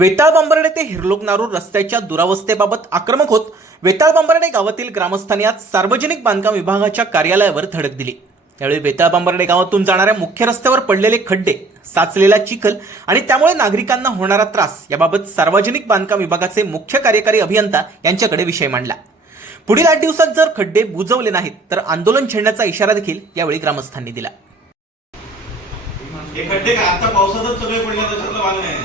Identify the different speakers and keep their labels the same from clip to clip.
Speaker 1: वेताळ बांबर्डे ते हिरलोक नारूर रस्त्याच्या दुरावस्थेबाबत आक्रमक होत वेताळ बांबर्डे गावातील ग्रामस्थांनी आज सार्वजनिक बांधकाम विभागाच्या कार्यालयावर धडक दिली. यावेळी वेताळ बांबर्डे गावातून जाणाऱ्या मुख्य रस्त्यावर पडलेले खड्डे साचलेला चिखल आणि त्यामुळे नागरिकांना होणारा त्रास याबाबत सार्वजनिक बांधकाम विभागाचे मुख्य कार्यकारी अभियंता यांच्याकडे विषय मांडला. पुढील आठ दिवसात जर खड्डे बुजवले नाहीत तर आंदोलन छेडण्याचा इशारा देखील यावेळी ग्रामस्थांनी दिला.
Speaker 2: हे खड्डे आता पावसातच सगळे पडले त्याच्यातलं भाग नाही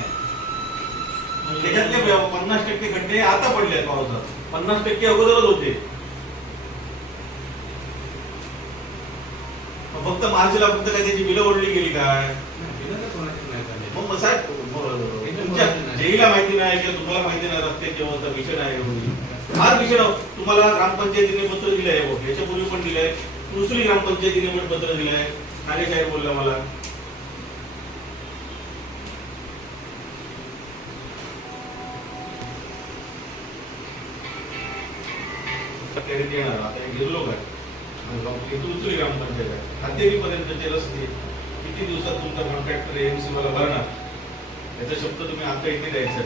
Speaker 2: त्याच्यातले पन्नास टक्के खड्डे आता पडले आहेत पावसात. पन्नास टक्के अगोदरच होते. फक्त मार्चला फक्त काय त्याची बिलं ओढली गेली काय? मग साहेब तुमच्या जेईला माहिती नाही किंवा तुम्हाला माहिती नाही रस्त्याची अवस्था भीषण आहे फार भीषण. तुम्हाला ग्रामपंचायतीने पत्र दिलंय. याच्यापूर्वी पण दिलंय. दुसरी ग्रामपंचायतीने पण पत्र दिलंय. नागे साहेब बोलला मला. तयारीत येणार. आता हे गिरलोक आहे. इथून उचली ग्रामपंचायत आहे. हत्तेरीपर्यंतचे रस्ते किती दिवसात तुमचा कॉन्ट्रॅक्टर एमसी मला भरणार? याचा शब्द तुम्ही आता इथे द्यायचा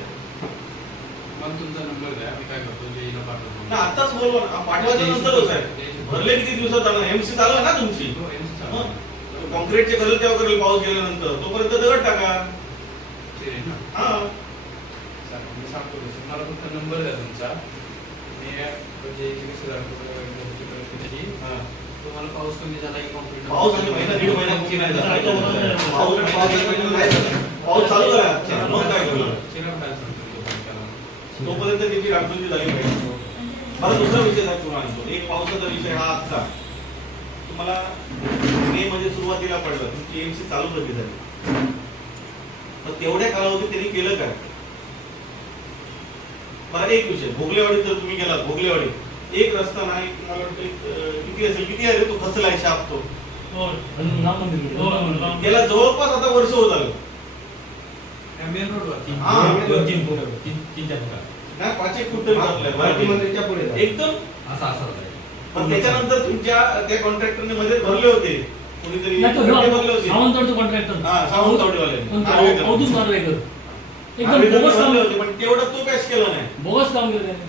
Speaker 3: मग तुमचा नंबर द्या मी काय करतो जेईला पाठवतो.
Speaker 2: ना आताच बोलवा ना. पाठवायचं नंतरच आहे. भरले किती दिवसात जाणार एमसी चालू ना तुमची?
Speaker 3: हो,
Speaker 2: कॉन्क्रीटचे करेल तेव्हा करेल पाऊस गेल्यानंतर. तोपर्यंत दगड टाका. हा.
Speaker 3: सांगतो. मला फक्त नंबर द्या तुमचा. मी परिस्थिती. तुम्हाला पाऊस कमी झाला की कॉम्प्लीट
Speaker 2: पाऊस आणि महिना दीड महिना नाही झाला पाऊस पाऊस एक महिना नाही झाला. पाऊस चालू. मग काय करणार तोपर्यंत त्याची राखणूक झाली पाहिजे मला दुसरा विषय तुम्हाला आणतो एक पावसाचा विषय हा आजचा तुम्हाला मे मध्ये सुरुवातीला पडलं तुमची एमसी चालू झाली तर तेवढ्या कालावधीत त्यांनी केलं काय? मला एक विषय. भोगलेवाडी जर तुम्ही गेलात भोगलेवाडी एक रस्ता नाही मला वाटतं किती असेल किती आहे तो फसला आहे शाप तो? गेला. जवळपास आता वर्ष होत आलं.
Speaker 3: मेन रोडवर
Speaker 2: हा. नाही पाच एक फूट
Speaker 4: पुढे.
Speaker 2: एकदम?
Speaker 4: असा असा होता.
Speaker 2: पण त्याच्यानंतर तुमच्या त्या कॉन्ट्रॅक्टरने मध्ये भरले होते. कोणीतरी भरले होते.
Speaker 5: सावंतवाडीचा कॉन्ट्रॅक्टर
Speaker 2: हा, सावंतवाडीवाले.
Speaker 5: अवधूत नार्वेकर एकदम बोगस काम
Speaker 2: होते पण तेवढं तो कॅश केलं नाही
Speaker 5: बोगस काम केलं त्याने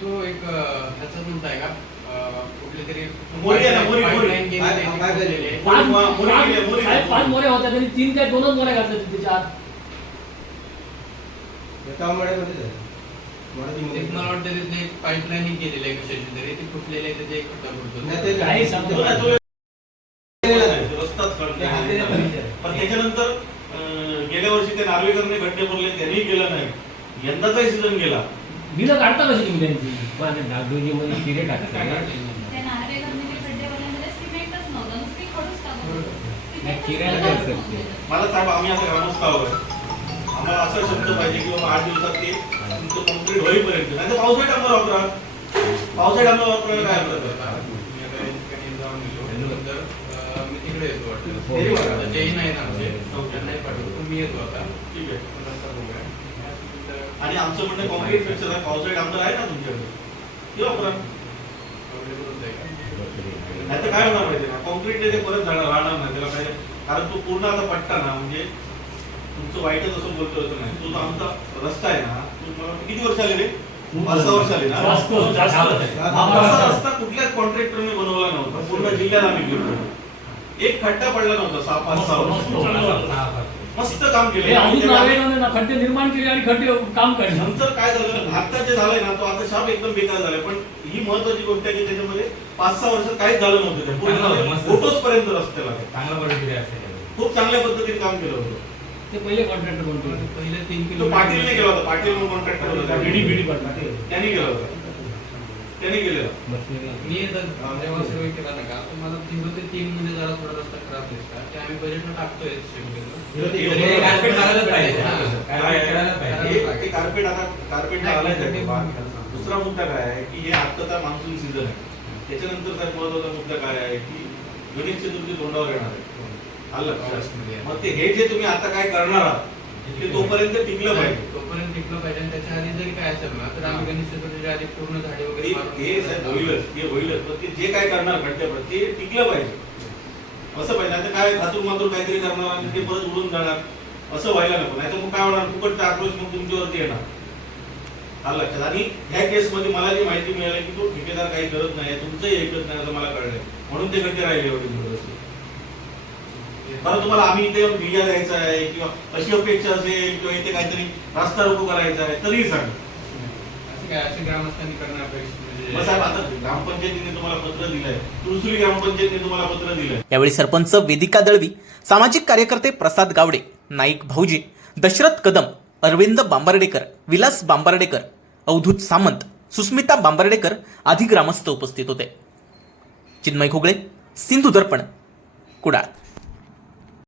Speaker 3: तो एक ह्याचा आहे का कुठली तरी
Speaker 2: मोरी आहे ना, मोरी, मोरी.
Speaker 3: pipeline गेली
Speaker 4: काय-
Speaker 3: त्यांनी
Speaker 4: काय
Speaker 3: खोदलेली आहे.
Speaker 2: मोरी-
Speaker 5: पाच
Speaker 2: मोरी
Speaker 5: पाच-
Speaker 2: गेली, मोरी
Speaker 5: साहेब,
Speaker 2: गेली.
Speaker 5: पाच मोऱ्या होत्या त्यांनी तीन काय दोनच मोऱ्या घातल्या त्याच्या आत
Speaker 3: एक
Speaker 4: मंदिर.
Speaker 3: मला वाटतं तिथे एक पाईपलाईन केलेली आहे कशाची तरी ती फुटलेली आहे त्याचे एक खड्डा
Speaker 4: नाही, ते
Speaker 3: पडतो
Speaker 5: काही सांगू
Speaker 2: तो नाही, तो
Speaker 4: केलेलं नाही.
Speaker 2: रस्ताच
Speaker 4: ते
Speaker 2: खडला
Speaker 4: हाताने
Speaker 2: नाही.
Speaker 4: बघितलं.
Speaker 2: पण त्याच्यानंतर गेल्या वर्षी ते नार्वेकरने खड्डे भरले त्यांनी केलं नाही यंदाचाही सीझन गेला
Speaker 5: बिलं काढता कशी तुम्ही त्यांची
Speaker 4: पण डागडुजीमध्ये.
Speaker 3: काय काढते?
Speaker 6: त्या नार्वेकरने ते खड्डे बनवलेले सिमेंटच नव्हतं नुसती खडूच टाकत होते.
Speaker 4: नाही,
Speaker 6: सिमेंटच
Speaker 4: चिरायला
Speaker 6: नव्हतं
Speaker 4: काय
Speaker 6: नव्हतं.
Speaker 4: असतं?
Speaker 2: मला साहेब आम्ही आता ग्रामस्थ आहोत आम्हाला असा शब्द पाहिजे की बाबा आठ दिवसात ते तुमचं कंप्लीट होईपर्यंत नाही तर पावसाळी डांबर वापरा पावसाळी डांबर वापरायला काय हरकत आहे?
Speaker 4: फेरी मारा.
Speaker 3: आता जैन आहेत आमचे त्यांनाही पाठवतो पण मी येतो आता.
Speaker 2: ठीक आहे
Speaker 3: बघूया.
Speaker 2: आणि आमचं म्हणणं कॉन्क्रीटपेक्षा साहेब पावसाळी डांबर आहे ना तुमच्याकडे? ते वापरा
Speaker 3: होतं आहे?
Speaker 2: नाही तर काय होणार माहिती ना कॉन्क्रीटने ते परत जाणार राहणार नाही त्याला काय? कारण तो पूर्ण आता पट्टा ना म्हणजे तुमचं वाईटच असं बोलतो असं नाही. तो आमचा रस्ता आहे ना तो मला वाटतं किती वर्ष आले रे? पाच सहा वर्ष आले ना. हा रस्ता कुठल्याच कॉन्ट्रॅक्टरने बनवला नव्हता. पूर्ण जिल्ह्यात आम्ही गेलो. एक खड्डा पडला नव्हता सहा पाच सहा
Speaker 5: मस्त,
Speaker 2: वर्ष मस्त काम केलं. म्हणजे
Speaker 5: खड्डे निर्माण केले आणि खड्डे काम काढले
Speaker 2: नंतर काय झालं? आता जे झालंय ना तो आता शाप एकदम बेकार झालाय. पण ही महत्वाची गोष्ट आहे की त्याच्यामध्ये पाच सहा वर्ष काहीच झालं नव्हतं. फोटोज पर्यंत रस्त्याला.
Speaker 4: चांगला क्वालिटी असते
Speaker 2: खूप चांगल्या पद्धतीने काम केलं होतं.
Speaker 5: ते पहिले कॉन्ट्रॅक्टर कोणते?
Speaker 3: पहिले तीन
Speaker 2: तो
Speaker 3: किलो
Speaker 2: पाटीलने केला होता. पाटील म्हणून कॉन्ट्रॅक्टर होता. त्यांनी केला होता. त्यांनी केलेला.
Speaker 3: मी जेव्हा सर्वे केला ना का? तर मला झिरो ते तीन मध्ये जरा थोडा रस्ता खराब दिसला ते आम्ही बजेटला टाकतोय तरी. कार्पेट.
Speaker 4: हा.
Speaker 3: हा.
Speaker 2: हे- हे आता कार्पेट. दुसरा मुद्दा काय आहे की हे आत्ताचा मान्सून सीझन आहे. त्याच्यानंतर काय महत्त्वाचा मुद्दा काय आहे की गणेश चतुर्थी तोंडावर येणार आहे. आलं
Speaker 3: आहे.
Speaker 2: मग ते हे जे तुम्ही आता काय करणार आहात ते तोपर्यंत टिकलं पाहिजे.
Speaker 3: तोपर्यंत टिकलं पाहिजे आणि त्याच्या आधी जरी काय असेल ना तर आम्ही गणेश चतुर्थीच्या आधी पूर्ण झाडे वगैरे
Speaker 2: ते हे साहेब होईलच ते होईलच. पण ते जे काय करणार खड्ड्यावर ते टिकलं पाहिजे. असं पाहिजे. आता काय धातूर मातूर काहीतरी करणार आणि ते परत उडून जाणार. असं व्हायला नको. नाही तर मग काय होणार? फुकटचा आक्रोश मग तुमच्यावरती येणार. आलं लक्षात. आणि ह्या केसमध्ये मला जी माहिती मिळाली की तो ठेकेदार काही करत नाही तुमचंही ऐकत नाही असं मला कळलंय. म्हणून ते गड्डे राहिले एवढे बरं तुम्हाला आम्ही इथे भिजा द्यायचा आहे किंवा अशी अपेक्षा असेल किंवा इथे काहीतरी रास्ता रोको करायचा आहे तरीही सांगा.
Speaker 3: असं काय असे ग्रामस्थांनी करणं अपेक्षित म्हणजे
Speaker 2: मग साहेब आता ग्रामपंचायतीने तुम्हाला पत्र दिलंय तुळसुली ग्रामपंचायतीने तुम्हाला पत्र दिलंय.
Speaker 1: यावेळी सरपंच वेदिका दळवी सामाजिक कार्यकर्ते प्रसाद गावडे नाईक भाऊजी दशरथ कदम अरविंद बांबर्डेकर विलास बांबर्डेकर अवधूत सामंत सुस्मिता बांबर्डेकर आदी ग्रामस्थ उपस्थित होते. चिन्मय खुगळे सिंधू दर्पण कुडाळ.